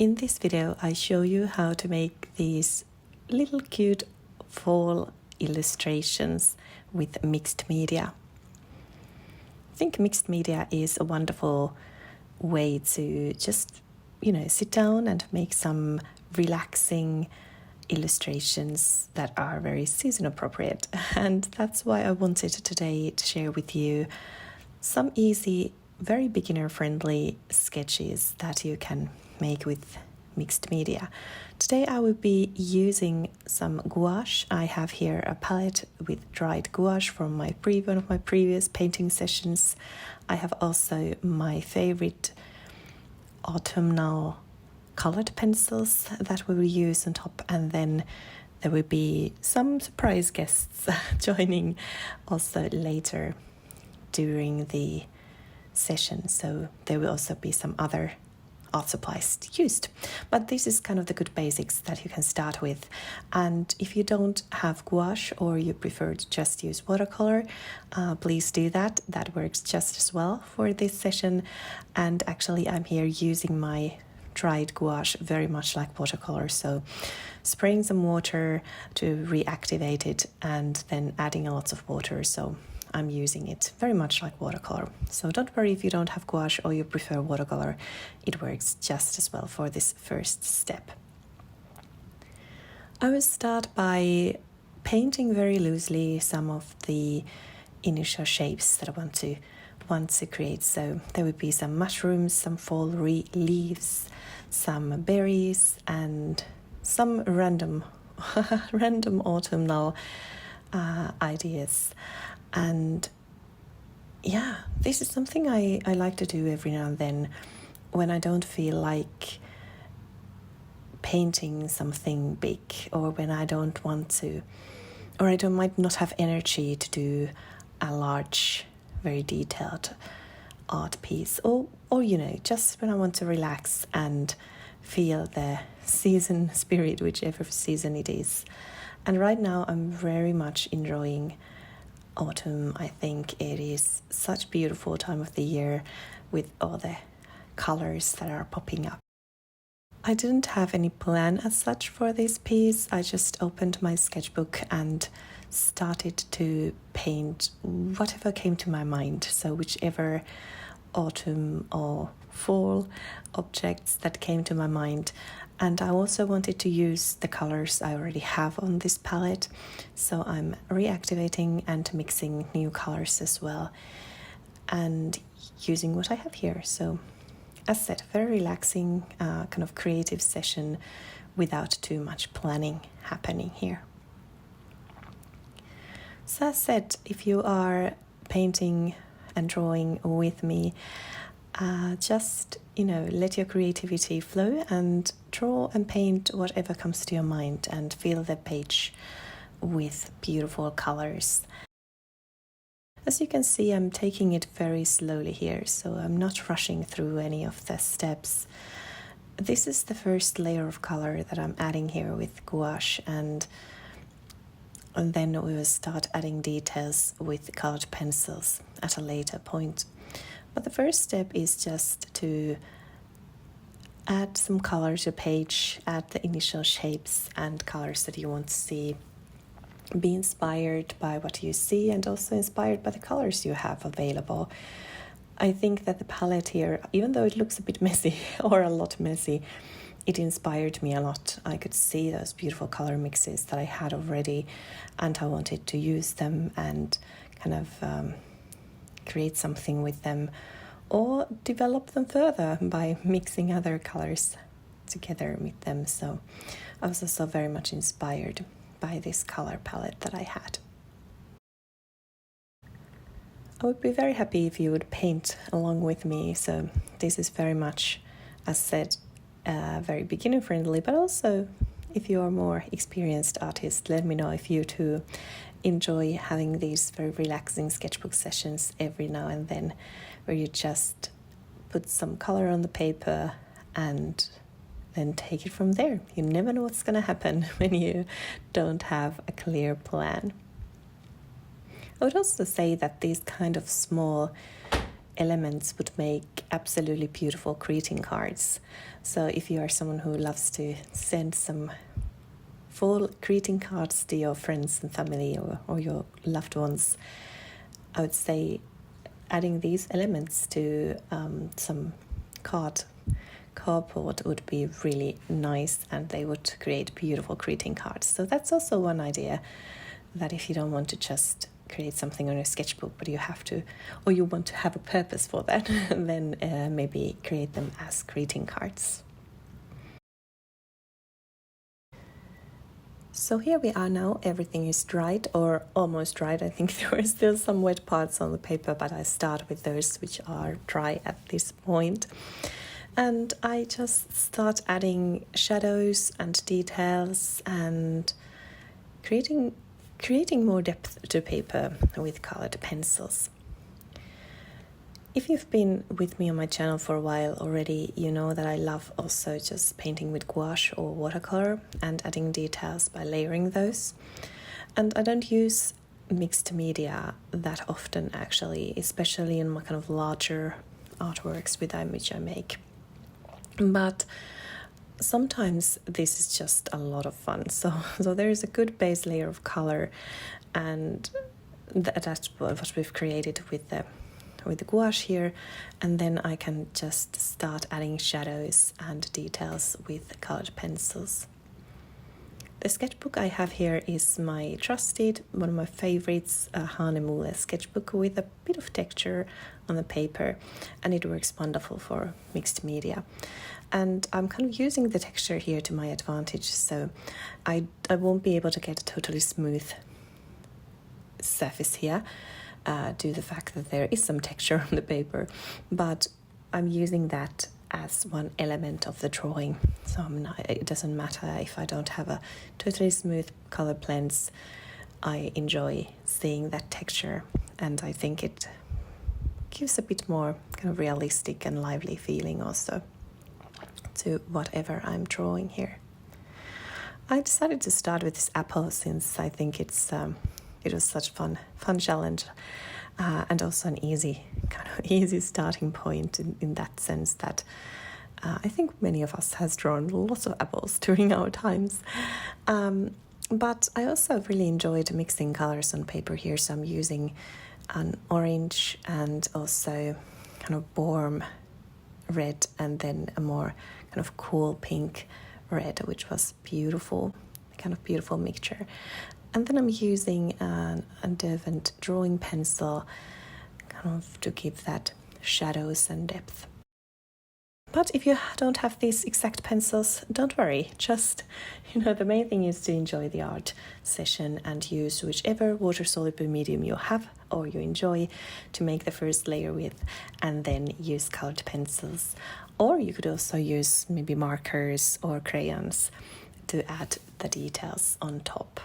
In this video, I show you how to make these little cute fall illustrations with mixed media. I think mixed media is a wonderful way to just, sit down and make some relaxing illustrations that are very season appropriate. And that's why I wanted today to share with you some easy, very beginner friendly sketches that you can make with mixed media. Today I will be using some gouache. I have here a palette with dried gouache from one of my previous painting sessions. I have also my favorite autumnal colored pencils that we will use on top, and then there will be some surprise guests joining also later during the session, so there will also be some other art supplies used. But this is kind of the good basics that you can start with. And if you don't have gouache or you prefer to just use watercolor, please do that. That works just as well for this session. And actually I'm here using my dried gouache very much like watercolor, so spraying some water to reactivate it and then adding a lot of water, so I'm using it very much like watercolor. So don't worry if you don't have gouache or you prefer watercolor, it works just as well for this first step. I will start by painting very loosely some of the initial shapes that I want to create. So there will be some mushrooms, some fall leaves, some berries, and some random autumnal ideas. And yeah, this is something I like to do every now and then when I don't feel like painting something big, or when I don't want to, or I might not have energy to do a large, very detailed art piece, or just when I want to relax and feel the season spirit, whichever season it is. And right now I'm very much enjoying autumn. I think it is such a beautiful time of the year with all the colors that are popping up. I didn't have any plan as such for this piece. I just opened my sketchbook and started to paint whatever came to my mind. So whichever autumn or fall objects that came to my mind. And I also wanted to use the colors I already have on this palette, so I'm reactivating and mixing new colors as well and using what I have here. So as said, very relaxing kind of creative session without too much planning happening here. So as said, if you are painting and drawing with me, just let your creativity flow and draw and paint whatever comes to your mind and fill the page with beautiful colors. As you can see, I'm taking it very slowly here, so I'm not rushing through any of the steps. This is the first layer of color that I'm adding here with gouache, and then we will start adding details with colored pencils at a later point. But the first step is just to add some color to the page, add the initial shapes and colors that you want to see. Be inspired by what you see and also inspired by the colors you have available. I think that the palette here, even though it looks a bit messy or a lot messy, it inspired me a lot. I could see those beautiful color mixes that I had already, and I wanted to use them and kind of create something with them, or develop them further by mixing other colors together with them. So I was also very much inspired by this color palette that I had. I would be very happy if you would paint along with me. So this is very much, as said, very beginner friendly, but also if you are more experienced artist, let me know if you too enjoy having these very relaxing sketchbook sessions every now and then, where you just put some color on the paper and then take it from there. You never know what's going to happen when you don't have a clear plan. I would also say that these kind of small elements would make absolutely beautiful greeting cards. So if you are someone who loves to send some full greeting cards to your friends and family or your loved ones, I would say adding these elements to some cardboard would be really nice, and they would create beautiful greeting cards. So that's also one idea, that if you don't want to just create something on a sketchbook, but you have to, or you want to have a purpose for that, then maybe create them as greeting cards. So here we are now, everything is dried or almost dried. I think there are still some wet parts on the paper, but I start with those which are dry at this point. And I just start adding shadows and details and creating more depth to paper with colored pencils. If you've been with me on my channel for a while already, you know that I love also just painting with gouache or watercolor and adding details by layering those. And I don't use mixed media that often actually, especially in my kind of larger artworks which I make. But sometimes this is just a lot of fun. So there is a good base layer of color, and that's what we've created with the gouache here, and then I can just start adding shadows and details with colored pencils. The sketchbook I have here is my trusted, one of my favorites, Hahnemühle sketchbook with a bit of texture on the paper, and it works wonderful for mixed media. And I'm kind of using the texture here to my advantage, so I won't be able to get a totally smooth surface here, due to the fact that there is some texture on the paper, but I'm using that as one element of the drawing. So it doesn't matter if I don't have a totally smooth color blends. I enjoy seeing that texture, and I think it gives a bit more kind of realistic and lively feeling also to whatever I'm drawing here. I decided to start with this apple since I think it was such a fun challenge, and also an easy starting point in that sense that I think many of us has drawn lots of apples during our times. But I also really enjoyed mixing colors on paper here, so I'm using an orange and also kind of warm red, and then a more kind of cool pink red, which was beautiful, kind of beautiful mixture. And then I'm using a Derwent drawing pencil kind of to give that shadows and depth. But if you don't have these exact pencils, don't worry. Just, the main thing is to enjoy the art session and use whichever water-soluble medium you have or you enjoy to make the first layer with, and then use colored pencils. Or you could also use maybe markers or crayons to add the details on top.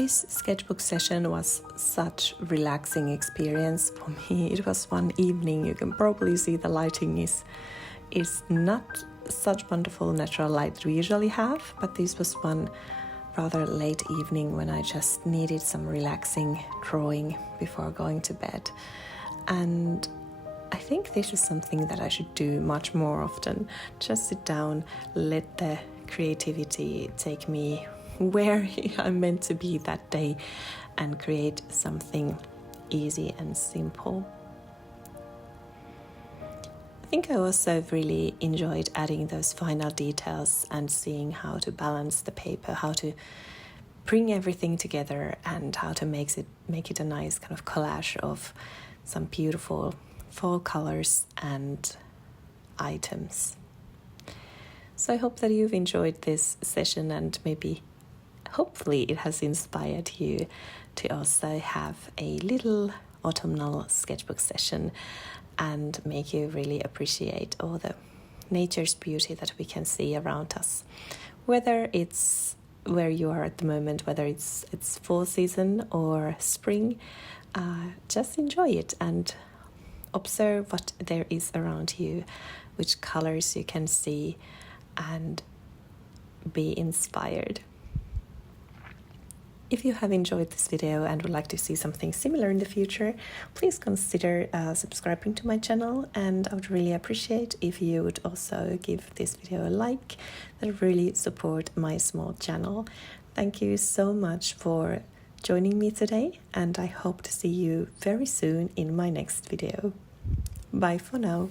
This sketchbook session was such a relaxing experience for me. It was one evening. You can probably see the lighting is not such wonderful natural light we usually have, but this was one rather late evening when I just needed some relaxing drawing before going to bed. And I think this is something that I should do much more often. Just sit down, let the creativity take me where I'm meant to be that day and create something easy and simple. I think I also really enjoyed adding those final details and seeing how to balance the paper, how to bring everything together and how to make it a nice kind of collage of some beautiful fall colors and items. So I hope that you've enjoyed this session and maybe hopefully it has inspired you to also have a little autumnal sketchbook session and make you really appreciate all the nature's beauty that we can see around us. Whether it's where you are at the moment, whether it's fall season or spring, just enjoy it and observe what there is around you, which colors you can see, and be inspired. If you have enjoyed this video and would like to see something similar in the future, please consider subscribing to my channel, and I would really appreciate if you would also give this video a like. That would really support my small channel. Thank you so much for joining me today, and I hope to see you very soon in my next video. Bye for now.